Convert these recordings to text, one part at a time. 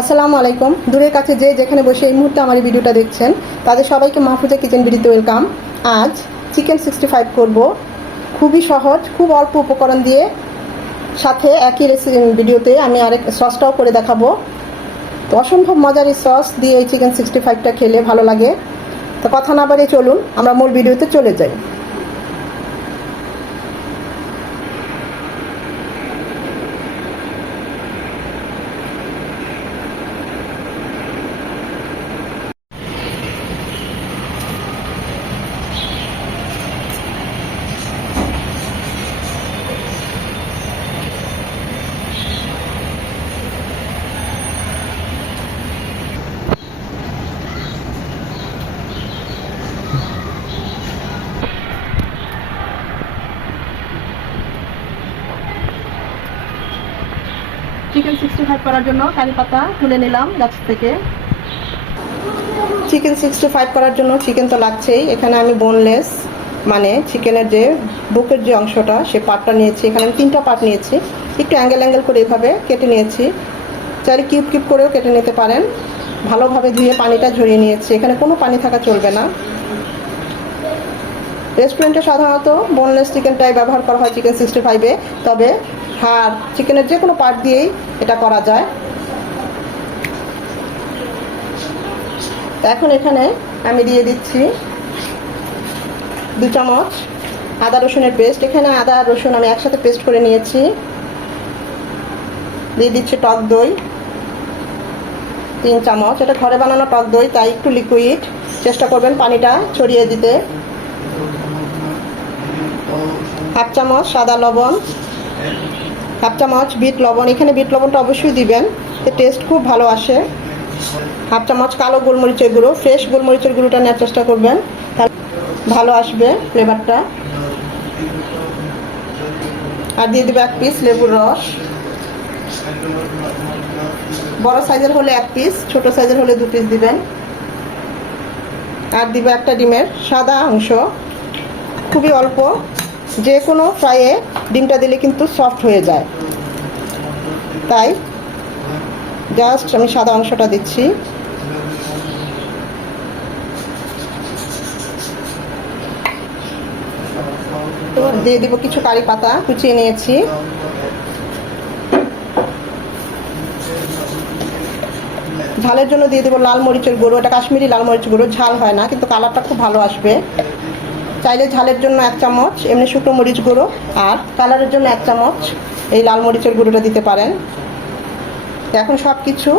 আসসালামু আলাইকুম। দূরের কাছে যে যেখানে বসে এই মুহূর্তে আমার এই ভিডিওটা দেখছেন, তাদের সবাইকে মাহফুজা কিচেন বিডিতে ওয়েলকাম। আজ চিকেন সিক্সটি ফাইভ করব। খুবই সহজ, খুব অল্প উপকরণ দিয়ে সাথে একই রেসিপি ভিডিওতে আমি আরেক সসটাও করে দেখাবো। তো অসম্ভব মজার এই সস দিয়ে এই চিকেন সিক্সটি ফাইভটা খেলে ভালো লাগে। তো কথা না বাড়িয়ে চলুন, আমরা মূল ভিডিওতে চলে যাই চিকেন সিক্সটি ফাইভ করার জন্য কারি পাতা তুলে নিলাম গাছ থেকে। চিকেন সিক্সটি ফাইভ করার জন্য চিকেন তো লাগছেই। এখানে আমি বোনলেস মানে চিকেনের যে বুকের যে অংশটা, সে পার্টটা নিয়েছি। এখানে আমি তিনটা পার্ট নিয়েছি। একটু অ্যাঙ্গেল অ্যাঙ্গেল করে এভাবে কেটে নিয়েছি। চাইলে কিউব কিউব করেও কেটে নিতে পারেন। ভালোভাবে ধুয়ে পানিটা ঝরিয়ে নিয়েছি। এখানে কোনো পানি থাকা চলবে না। রেস্টুরেন্টে সাধারণত বোনলেস চিকেনটাই ব্যবহার করা হয় চিকেন সিক্সটি ফাইভে তবে হাড় চিকেনের যে কোনো পার্ট দিয়েই এটা করা যায়। এখন এখানে আমি দিয়ে দিচ্ছি দু চামচ আদা রসুনের পেস্ট এখানে আদা রসুন আমি একসাথে পেস্ট করে নিয়েছি। দিয়ে দিচ্ছি টক দই, তিন চামচ। এটা ঘরে বানানো টক দই, তাই একটু লিকুইড চেষ্টা করবেন পানিটা ছড়িয়ে দিতে। হাফ চামচ সাদা লবণ। হাফ চামচ বিট লবণ, এখানে বিট লবণটা অবশ্যই দিবেন। টেস্ট খুব ভালো আসে। হাফ চামচ কালো গোলমরিচের গুঁড়ো ফ্রেশ গোলমরিচের গুঁড়োটা নেওয়ার চেষ্টা করবেন। ভালো আসবে ফ্লেভারটা আর দিয়ে দেবে এক পিস লেবুর রস। বড় সাইজের হলে এক পিস ছোট সাইজের হলে দু পিস দিবেন। আর দিবে একটা ডিমের সাদা অংশ। খুবই অল্প যে কোনো ফ্রাইয়ে ডিমটা দিলে কিন্তু সফট হয়ে যায়। তাই জাস্ট আমি সাদা অংশটা দিচ্ছি। তো দিয়ে দিব কিছু কারি পাতা, কুচিয়ে নিয়েছি। ঝালের জন্য দিয়ে দেবো লাল মরিচের গুঁড়ো। এটা কাশ্মীরি লাল মরিচ গুঁড়ো, ঝাল হয় না, কিন্তু কালারটা খুব ভালো আসবে। চাইলে ঝালের জন্য এক চামচ, এমনি শুকনো মরিচ গুঁড়ো আর কালারের জন্য এক চামচ এই লাল মরিচের গুঁড়োটা দিতে পারেন। এখন সব কিছু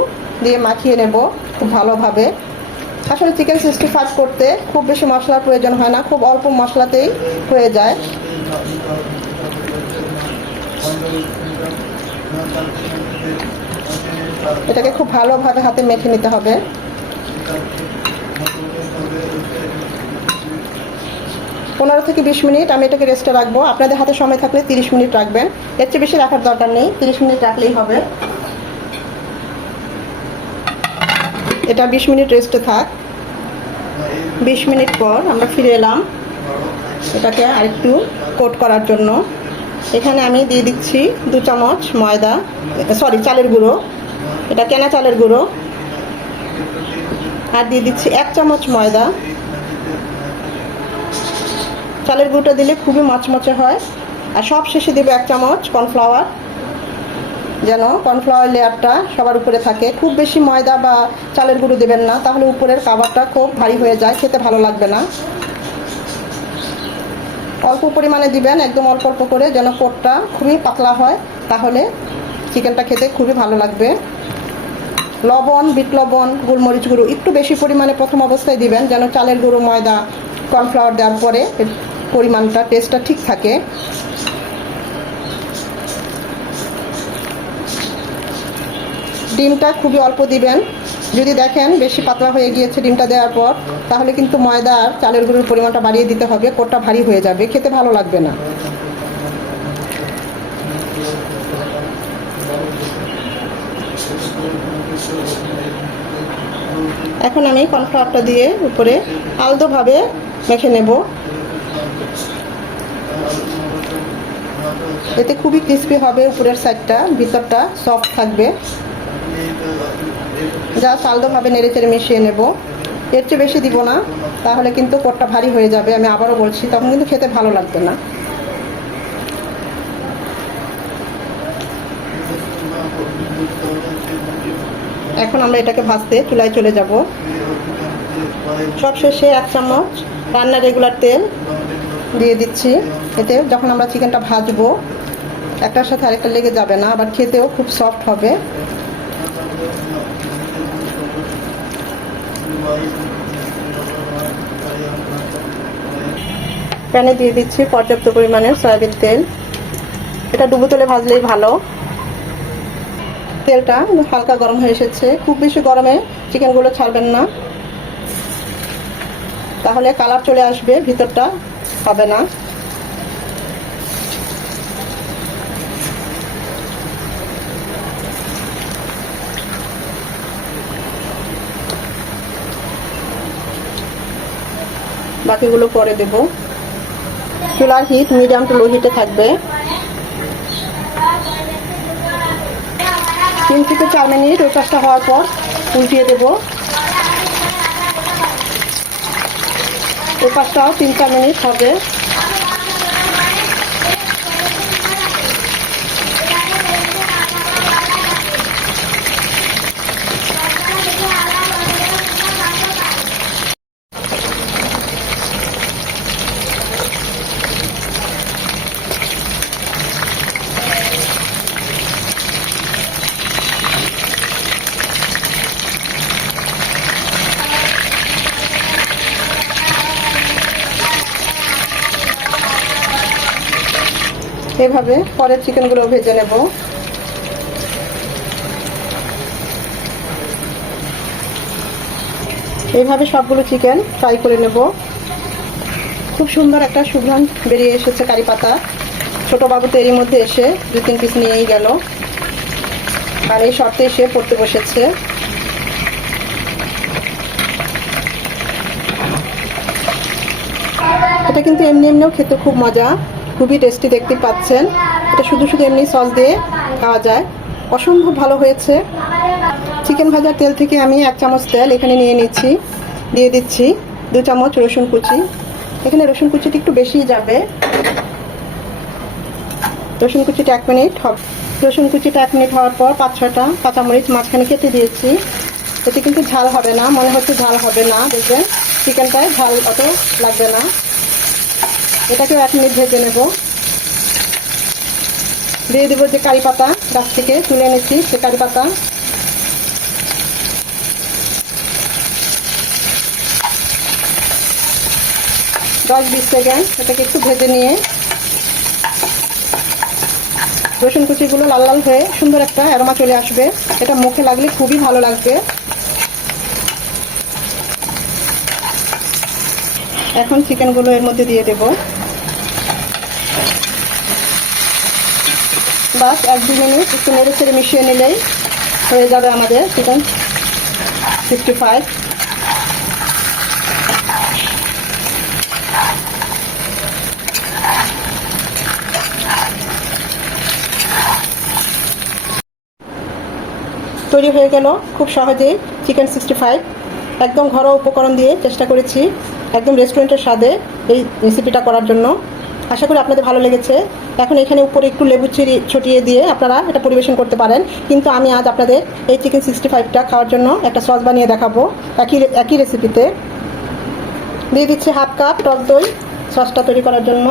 দিয়ে মাখিয়ে নেব খুব ভালোভাবে। আসলে চিকেন সিক্সটি ফাইভ করতে খুব বেশি মশলার প্রয়োজন হয় না, খুব অল্প মশলাতেই হয়ে যায়। এটাকে খুব ভালোভাবে হাতে মেখে নিতে হবে। পনেরো থেকে বিশ মিনিট আমি এটাকে রেস্টে রাখব। আপনাদের হাতে সময় থাকলে তিরিশ মিনিট রাখবেন। এর চেয়ে বেশি রাখার দরকার নেই। তিরিশ মিনিট রাখলেই হবে। এটা বিশ মিনিট রেস্টে থাক। বিশ মিনিট পর আমরা ফিরে এলাম এটাকে আরেকটু কোট করার জন্য। এখানে আমি দিয়ে দিচ্ছি দু চামচ ময়দা সরি চালের গুঁড়ো। এটা কেনা চালের গুঁড়ো। আর দিয়ে দিচ্ছি এক চামচ ময়দা। চালের গুঁড়োটা দিলে খুবই মচমচে হয়। আর সব শেষে দেবে এক চামচ কর্নফ্লাওয়ার। যেন কর্নফ্লাওয়ার লেয়ারটা সবার উপরে থাকে। খুব বেশি ময়দা বা চালের গুঁড়ো দেবেন না, তাহলে উপরের কাবারটা খুব ভারী হয়ে যায়, খেতে ভালো লাগবে না। অল্প পরিমাণে দিবেন, একদম অল্প অল্প করে যেন কোটটা খুবই পাতলা হয়, তাহলে চিকেনটা খেতে খুবই ভালো লাগবে। লবণ, বিট লবণ, গোলমরিচ গুঁড়ো একটু বেশি পরিমাণে প্রথম অবস্থায় দিবেন, যেন চালের গুঁড়ো, ময়দা, কর্নফ্লাওয়ার দেওয়ার পরে পরিমাণটা টেস্টটা ঠিক থাকে। ডিমটা খুবই অল্প দিবেন। যদি দেখেন বেশি পাতলা হয়ে গিয়েছে ডিমটা দেওয়ার পর, তাহলে কিন্তু ময়দা আর চালের গুঁড়োর পরিমাণটা বাড়িয়ে দিতে হবে, কোটটা ভারী হয়ে যাবে, খেতে ভালো লাগবে না। এখন আমি কর্নফ্লাওয়ারটা দিয়ে উপরে আলতোভাবে মেখে নেব। এতে খুবই ক্রিস্পি হবে উপরের সাইডটা ভিতরটা সফট থাকবে। জাস্ট আলদোভাবে নেড়ে চেড়ে মিশিয়ে নেব। এর চেয়ে বেশি দিব না, তাহলে কিন্তু কোটটা ভারী হয়ে যাবে, আমি আবারও বলছি, তখন কিন্তু খেতে ভালো লাগবে না। এখন আমরা এটাকে ভাজতে চুলায় চলে যাব। সবশেষে এক চামচ রান্নার রেগুলার তেল। দিয়ে দিচ্ছি। এতে যখন আমরা চিকেনটা ভাজবো, একটার সাথে আরেকটা লেগে যাবে না, আবার খেতেও খুব সফট হবে। প্যানে দিয়ে দিচ্ছি পর্যাপ্ত পরিমাণের সয়াবিন তেল। এটা ডুবো তেলে ভাজলেই ভালো। তেলটা হালকা গরম হয়ে এসেছে। খুব বেশি গরমে চিকেনগুলো ছাড়বেন না। তাহলে কালার চলে আসবে ভিতরটা। হবে না। বাকিগুলো পরে দেব। চুলার হিট মিডিয়াম টু লো হিটে থাকবে। তিন থেকে চার মিনিট ওই কাজটা হওয়ার পর উল্টিয়ে দেব। ওই পাশটাও তিন চার মিনিট হবে। এভাবে পরের চিকেনগুলো ভেজে নেব। এইভাবে সবগুলো চিকেন ফ্রাই করে নেব। খুব সুন্দর একটা সুঘ্রাণ বেরিয়ে এসেছে কারি পাতা। ছোটো বাবু তো এরই মধ্যে এসে দু তিন পিস নিয়েই গেল। আর এই শর্তে এসে পড়তে বসেছে। এটা কিন্তু এমনি এমনিও খেতে খুব মজা। খুবই টেস্টি দেখতে পাচ্ছেন। এটা শুধু শুধু এমনি সস দিয়ে খাওয়া যায়। অসম্ভব ভালো হয়েছে। চিকেন ভাজার তেল থেকে আমি এক চামচ তেল এখানে নিয়ে নিচ্ছি। দিয়ে দিচ্ছি দু চামচ রসুন কুচি। এখানে রসুন কুচিটা একটু বেশি যাবে। রসুন কুচিটা এক মিনিট হবে রসুন কুচিটা এক মিনিট হওয়ার পর পাঁচ ছটা কাঁচামরিচ মাঝখানে কেটে দিয়েছি। এতে কিন্তু ঝাল হবে না, মনে হচ্ছে ঝাল হবে না। দেখবেন চিকেনটায় ঝাল অত লাগবে না। এটাকেও এক মিনিট ভেজে নেব। দিয়ে দেবো যে কারি পাতা, গাছ থেকে তুলে এনেছি সে কারি পাতা। দশ বিশ সেকেন্ড এটাকে একটু ভেজে নিয়ে রসুন কুচিগুলো লাল লাল হয়ে সুন্দর একটা অ্যারোমা চলে আসবে। এটা মুখে লাগলে খুবই ভালো লাগবে। এখন চিকেনগুলো এর মধ্যে দিয়ে দেব। বাস এক দু মিনিট একটু নেড়ে ছেড়ে মিশিয়ে নিলেই হয়ে যাবে আমাদের চিকেন সিক্সটি ফাইভ তৈরি হয়ে গেল খুব সহজেই চিকেন সিক্সটি ফাইভ একদম ঘরোয়া উপকরণ দিয়ে চেষ্টা করেছি একদম রেস্টুরেন্টের স্বাদে এই রেসিপিটা করার জন্য। আশা করি আপনাদের ভালো লেগেছে। এখন এখানে উপরে একটু লেবু চিরি ছটিয়ে দিয়ে আপনারা এটা পরিবেশন করতে পারেন। কিন্তু আমি আজ আপনাদের এই চিকেন সিক্সটি ফাইভটা খাওয়ার জন্য একটা সস বানিয়ে দেখাবো একই একই রেসিপিতে দিয়ে দিচ্ছি হাফ কাপ টক দই সসটা তৈরি করার জন্য।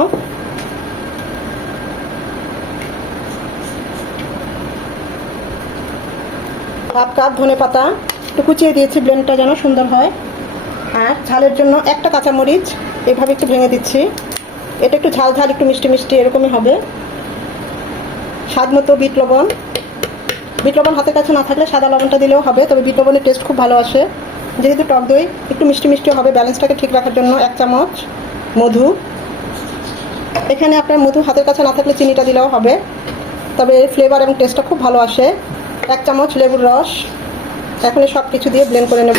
হাফ কাপ ধনে পাতা একটু কুচিয়ে দিয়েছি ব্লেন্ডটা যেন সুন্দর হয়। আর ঝালের জন্য একটা কাঁচামরিচ, এভাবে একটু ভেঙে দিচ্ছি। এটা একটু ঝাল ঝাল, একটু মিষ্টি মিষ্টি, এরকমই হবে। স্বাদ মতো বিট লবণ। বিট লবণ হাতের কাছে না থাকলে সাদা লবণটা দিলেও হবে, তবে বিট লবণের টেস্ট খুব ভালো আসে। যেহেতু টক দই, একটু মিষ্টি মিষ্টি হবে ব্যালেন্সটাকে ঠিক রাখার জন্য এক চামচ মধু। এখানে আপনার মধু হাতের কাছে না থাকলে চিনিটা দিলেও হবে, তবে এর ফ্লেভার এবং টেস্টটা খুব ভালো আসে। এক চামচ লেবুর রস। এখন সব কিছু দিয়ে ব্লেন্ড করে নেব।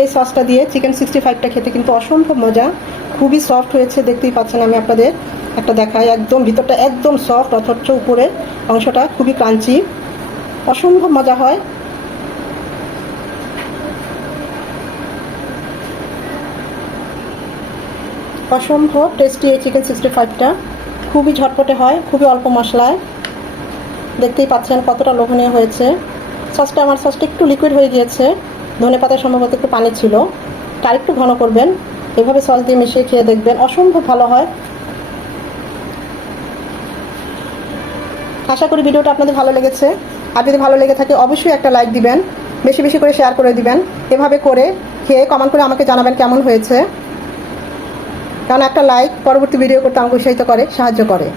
এই সসটা দিয়ে চিকেন সিক্সটি ফাইভটা খেতে কিন্তু অসম্ভব মজা। খুবই সফট হয়েছে, দেখতেই পাচ্ছেন আমি আপনাদের। একটা দেখাই, একদম ভিতরটা একদম সফট অথচ উপরে অংশটা খুবই ক্রাঞ্চি অসম্ভব মজা হয়। অসম্ভব টেস্টি এই চিকেন সিক্সটি ফাইভটা খুবই ঝটপটে হয়, খুবই অল্প মশলায়। দেখতেই পাচ্ছেন কতটা লোভনীয় হয়েছে। সসটা, আমার সসটা একটু লিকুইড হয়ে গিয়েছে। ধনে পাতা সম্ভবত একটু পানি ছিল। তার একটু ঘন করবেন। এভাবে সস দিয়ে মিশিয়ে খেয়ে দেখবেন অসম্ভব ভালো হয়। আশা করি ভিডিওটা আপনাদের ভালো লেগেছে। আর যদি ভালো লেগে থাকে, অবশ্যই একটা লাইক দিবেন। বেশি বেশি করে শেয়ার করে দিবেন। এভাবে করে খেয়ে কমেন্ট করে আমাকে জানাবেন কেমন হয়েছে। কারণ একটা লাইক পরবর্তী ভিডিও করতে আমাকে উৎসাহিত করে, সাহায্য করে।